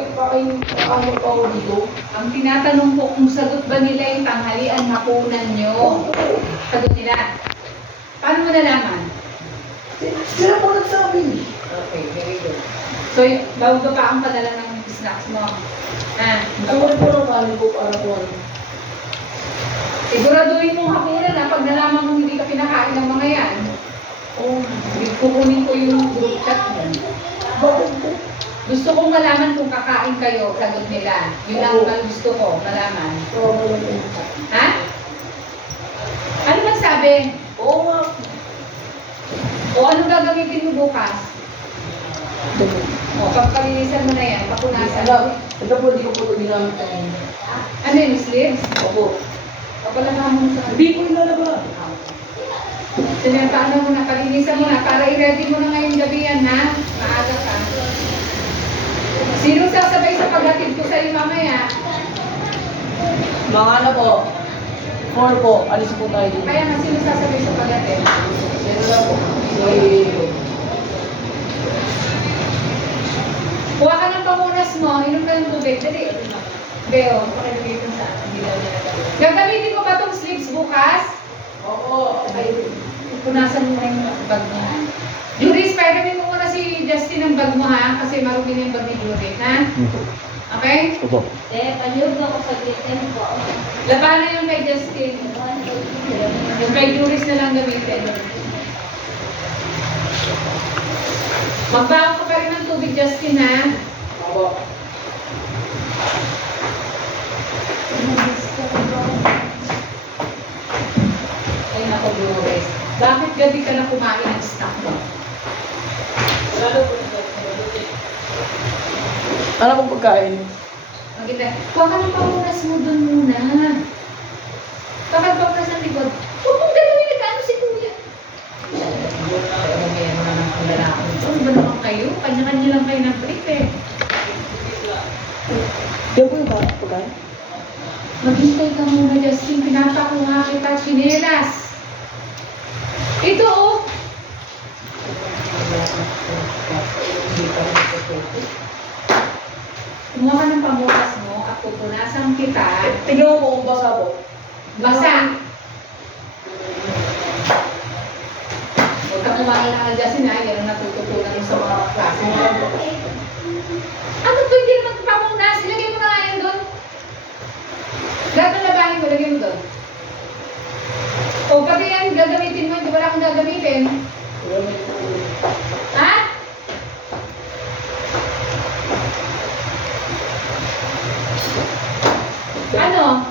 ano pa ako dito? Ang tinatanong ko kung sagot ba nila yung tanghalian hapunan nyo. Sagot nila. Paano mo nalaman? Sila po nagsabi. Okay, very good. So, bago pa ang padala ng snacks mo. Gusto ko rin po ng kanin ko para po ano. Siguraduhin mong hapunan na pag nalaman mong hindi ka pinakain ng mga yan. Kukunin ko yung group chat mo. Bakit po? Gusto kong malaman kung kakain kayo, sagot nila. Yun ang gusto ko, malaman. Ha? Ano bang sabi? Oo nga. O anong gagamitin mo bukas? O, pagkalinisan mo na yan, papunasan. Ito po, hindi ko po ito ginamit kanina. Ano yun, sleeves? Opo. Papalagahan mo sa... Hindi ko ilalaba. Paano mo na, palinisan mo na, para i-ready mo na ngayong gabi yan, ha? Maaga ka. Sino sasabay sa paghatid ko sa'yo mamaya? Mga ano po, 4 po, alis po tayo dito. Kaya nga, sino sasabay sa paghatid? Sino na po? Kuha ka ng pamunas mo, inom ka ng tubig, dali. Beo, pakilagay ko sa dilaw niya. Gagamitin mo ba itong sleeves bukas? Oo. Ay, punasan mo na yung bag mo. Juris, pwede mo muna si Justin ang bag mo ha, kasi marumi na yung bag ni Juris, ha? Okay? Opo. Panyog ako sa glitin po. Labanan yung kay Justin. Yung kay Juris na lang gamitin. Magbaon ka pa rin ng tubig, Justin, ha? Opo. Ay, nako, Juris. Bakit gabi ka na kumain ng snack mo? Ano pong pagkain? Maganda. Huwag ka ng pamunas mo dun muna. Bakit pamunas ang likod? Huwag mong gagawin na gaano si Kuya. Meron na ng ang lalaki nito. Ano ba naman kayo? Kanya-kanya lang kayo ng trip eh. Diyan po yung pagkain? Maghintay ka muna, Justin. Pinapakuha kita, chinelas. Ito oh. Kumuha ka ng pamunas mo at pupunasan kita. Tingnan mo po kung basa po. Basa. Huwag ka kumain ng Justin ha. Yan ang natututunan mo sa mga klase mo. Ano to? Hindi naman pamunas. Ilagay mo na nga yan doon. Lahat ng labahin mo, lagay mo doon. O pati yan, gagamitin mo. Hindi wala akong gagamitin. Ha? Ano?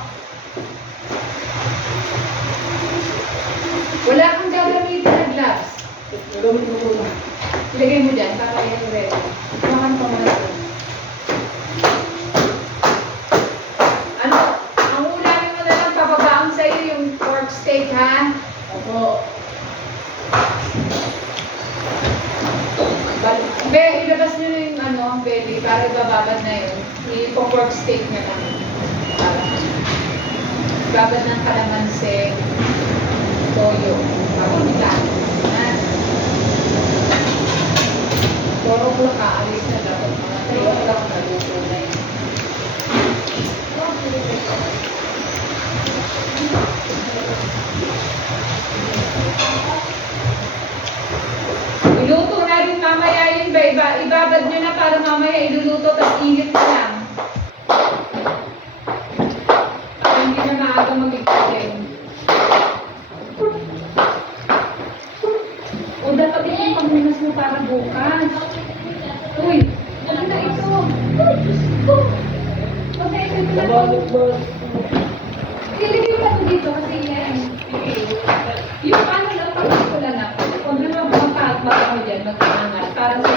Wala akong gagamitin na gloves. Nagamit mo po na. Ilagay mo dyan para yan ready. Kumakan pa muna doon. Ano? Ang ulamin mo na lang papabaon sa iyo yung pork steak, ha? Opo. Be, ilabas nyo na yung ano, belly para ibababad na yun. I-pork steak na lang. Babad ng kalamansi, toyo, papunta. 4 o'clock aalis na dapat mga 3 o'clock na luto na yun. Iluto na rin mamaya yun ba? Ibabad nyo na para mamaya iluluto tapos init na lang. Hindi na maaga mag-itin. O dapat din yung pagmunas mo para bukas. Uy, ano na ito? Okay, ito na ito. Nabalot. Ilagay mo ito dito kasi yan. Yung paano lang, pag-ito lang ako. Huwag na mag-pag-pag mo dyan, mag-angat. Para sa